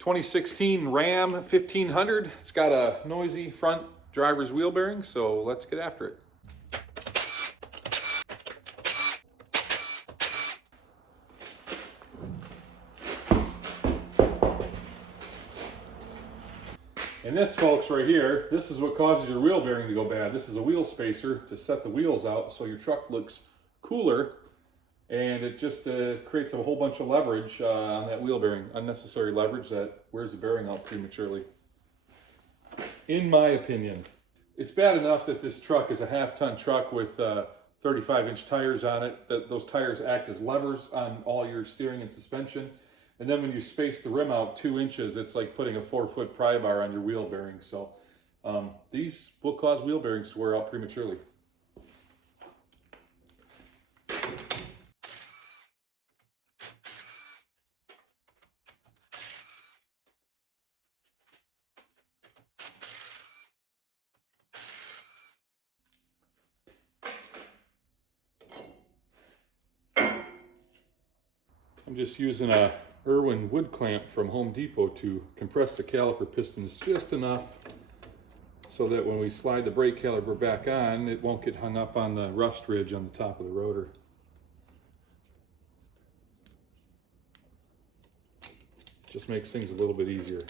2016 Ram 1500. It's got a noisy front driver's wheel bearing, so let's get after it. And this, folks, right here, this is what causes your wheel bearing to go bad. This is a wheel spacer to set the wheels out so your truck looks cooler, and it just creates a whole bunch of leverage on that wheel bearing, unnecessary leverage that wears the bearing out prematurely. In my opinion, it's bad enough that this truck is a half-ton truck with 35-inch tires on it, that those tires act as levers on all your steering and suspension. And then when you space the rim out 2 inches, it's like putting a 4-foot pry bar on your wheel bearing. So these will cause wheel bearings to wear out prematurely. I'm just using a Irwin wood clamp from Home Depot to compress the caliper pistons just enough so that when we slide the brake caliper back on, it won't get hung up on the rust ridge on the top of the rotor. Just makes things a little bit easier.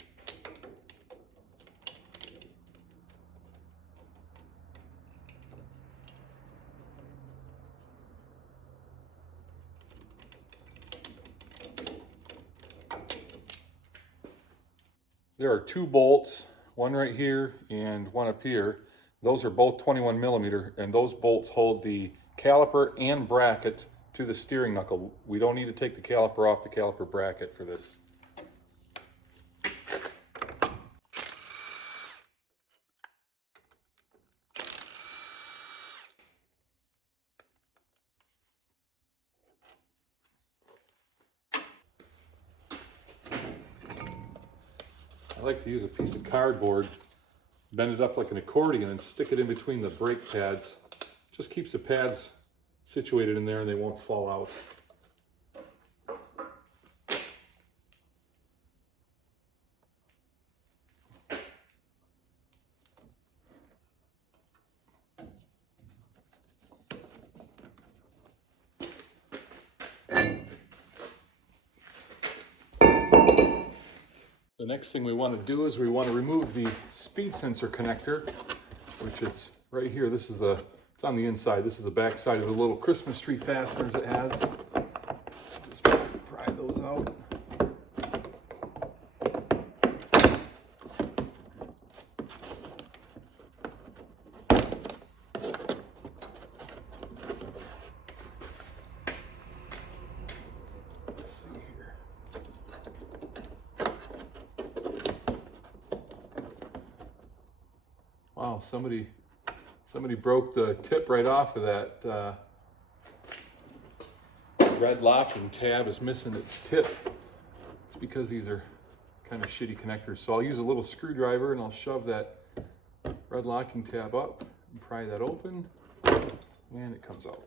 There are 2 bolts, one right here and one up here. Those are both 21 millimeter, and those bolts hold the caliper and bracket to the steering knuckle. We don't need to take the caliper off the caliper bracket for this. I like to use a piece of cardboard, bend it up like an accordion, and stick it in between the brake pads. Just keeps the pads situated in there and they won't fall out. The next thing we want to do is we want to remove the speed sensor connector, which it's right here. It's on the inside. This is the back side of the little Christmas tree fasteners it has. Just pry those out. Wow, somebody broke the tip right off of that. Red locking tab is missing its tip. It's because these are kind of shitty connectors. So I'll use a little screwdriver and I'll shove that red locking tab up and pry that open, and it comes out.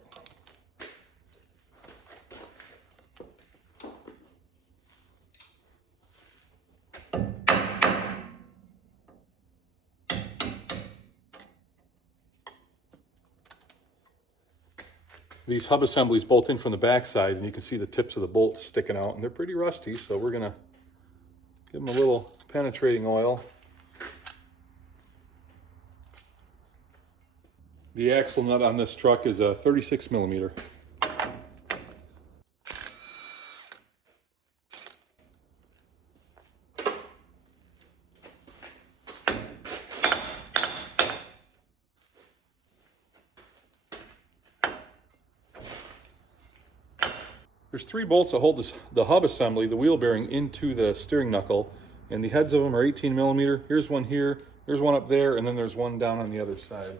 These hub assemblies bolt in from the back side, and you can see the tips of the bolts sticking out, and they're pretty rusty, so we're gonna give them a little penetrating oil. The axle nut on this truck is a 36 millimeter. There's 3 bolts that hold the hub assembly, the wheel bearing, into the steering knuckle, and the heads of them are 18 millimeter. Here's one here, there's one up there, and then there's one down on the other side.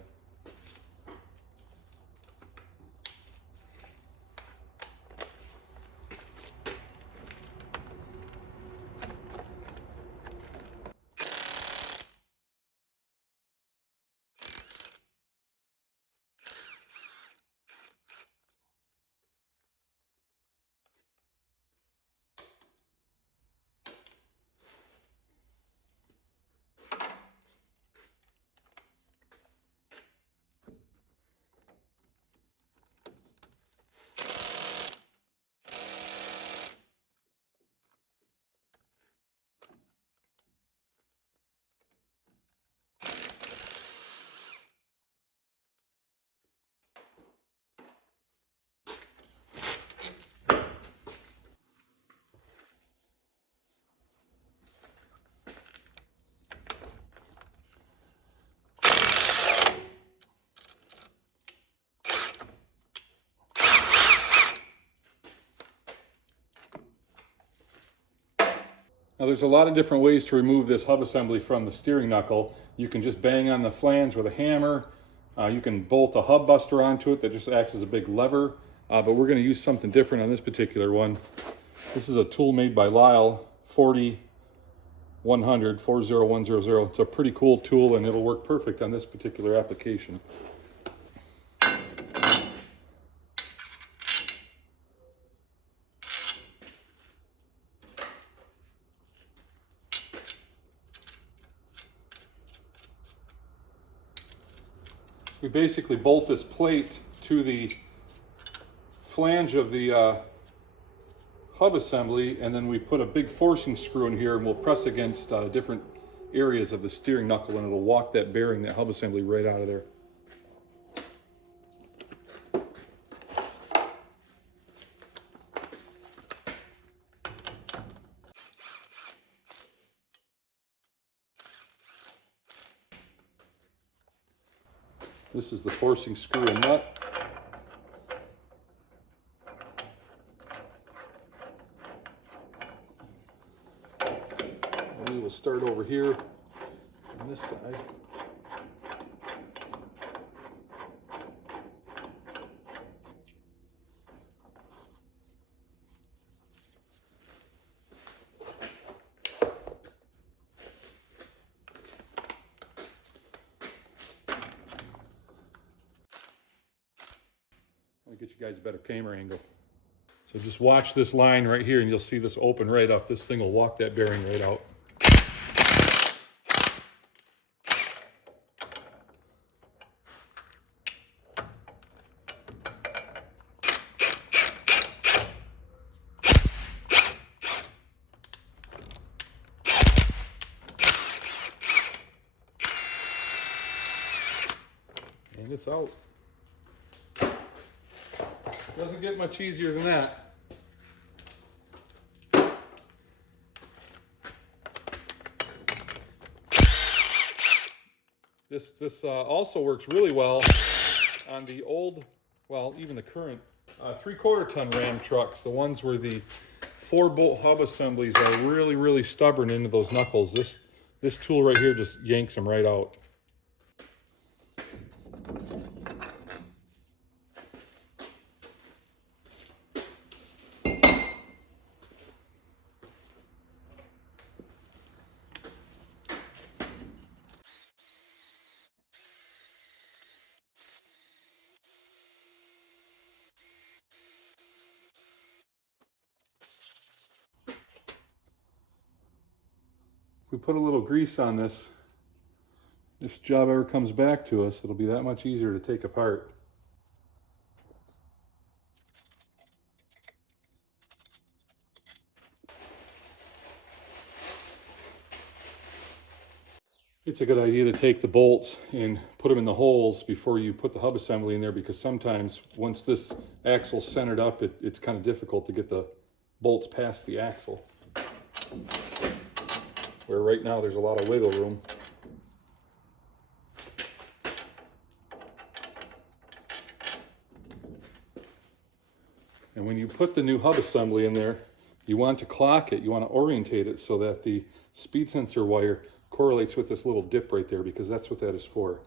Now there's a lot of different ways to remove this hub assembly from the steering knuckle. You can just bang on the flange with a hammer. You can bolt a hub buster onto it that just acts as a big lever. But we're going to use something different on this particular one. This is a tool made by Lyle, 40100. It's a pretty cool tool and it'll work perfect on this particular application. We basically bolt this plate to the flange of the hub assembly, and then we put a big forcing screw in here and we'll press against different areas of the steering knuckle and it'll walk that bearing, that hub assembly, right out of there. This is the forcing screw and nut. We will start over here on this side. I'll get you guys a better camera angle. So just watch this line right here and you'll see this open right up. This thing will walk that bearing right out. And it's out. Doesn't get much easier than that. This also works really well on the old, well, even the current 3/4 ton Ram trucks, the ones where the 4-bolt hub assemblies are really, really stubborn into those knuckles. This tool right here just yanks them right out. If we put a little grease on this, if this job ever comes back to us, it'll be that much easier to take apart. It's a good idea to take the bolts and put them in the holes before you put the hub assembly in there, because sometimes once this axle's centered up, it's kind of difficult to get the bolts past the axle. Where right now there's a lot of wiggle room. And when you put the new hub assembly in there, you want to clock it, you want to orientate it so that the speed sensor wire correlates with this little dip right there, because that's what that is for.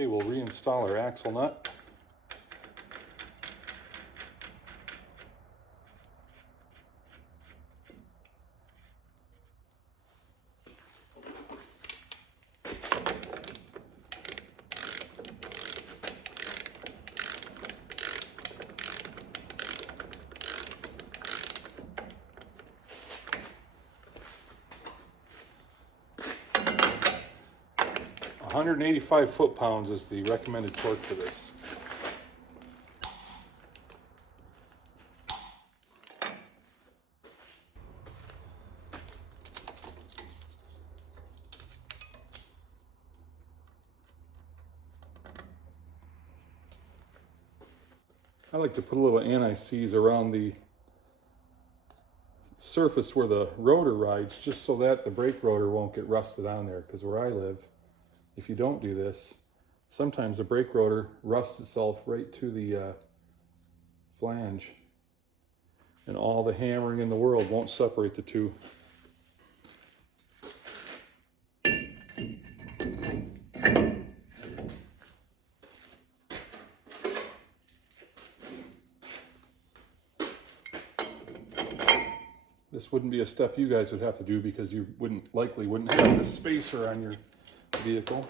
Okay, we'll reinstall our axle nut. One 185 foot-pounds is the recommended torque for this. I like to put a little anti-seize around the surface where the rotor rides, just so that the brake rotor won't get rusted on there, because where I live, if you don't do this, sometimes the brake rotor rusts itself right to the flange, and all the hammering in the world won't separate the two. This wouldn't be a step you guys would have to do because you wouldn't have this spacer on your vehicle.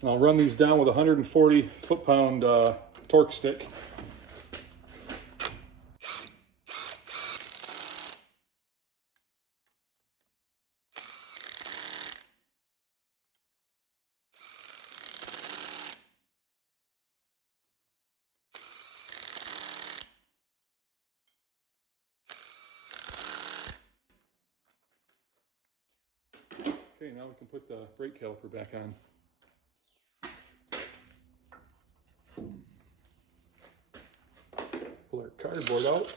And I'll run these down with a 140 foot-pound torque stick. Okay, now we can put the brake caliper back on. Pull our cardboard out.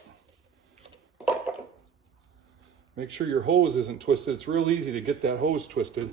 Make sure your hose isn't twisted. It's real easy to get that hose twisted.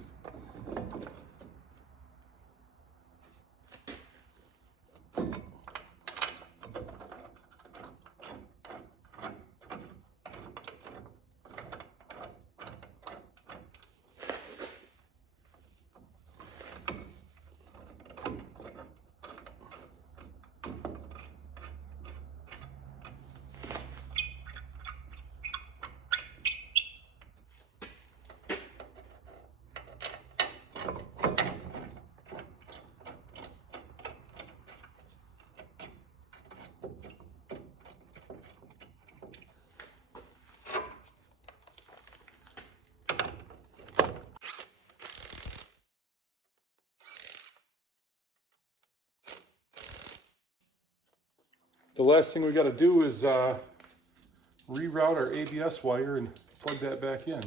The last thing we got to do is reroute our ABS wire and plug that back in.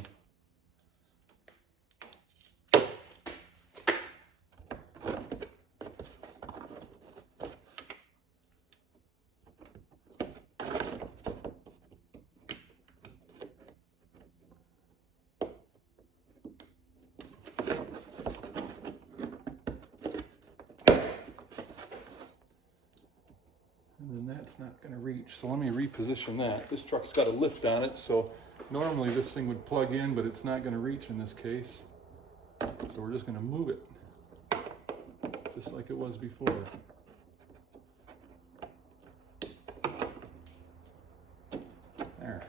And then that's not going to reach, so let me reposition that. This truck's got a lift on it, so normally this thing would plug in, but it's not going to reach in this case. So we're just going to move it, just like it was before. There.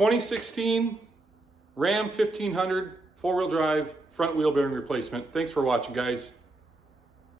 2016 Ram 1500 four-wheel drive front wheel bearing replacement. Thanks for watching, guys.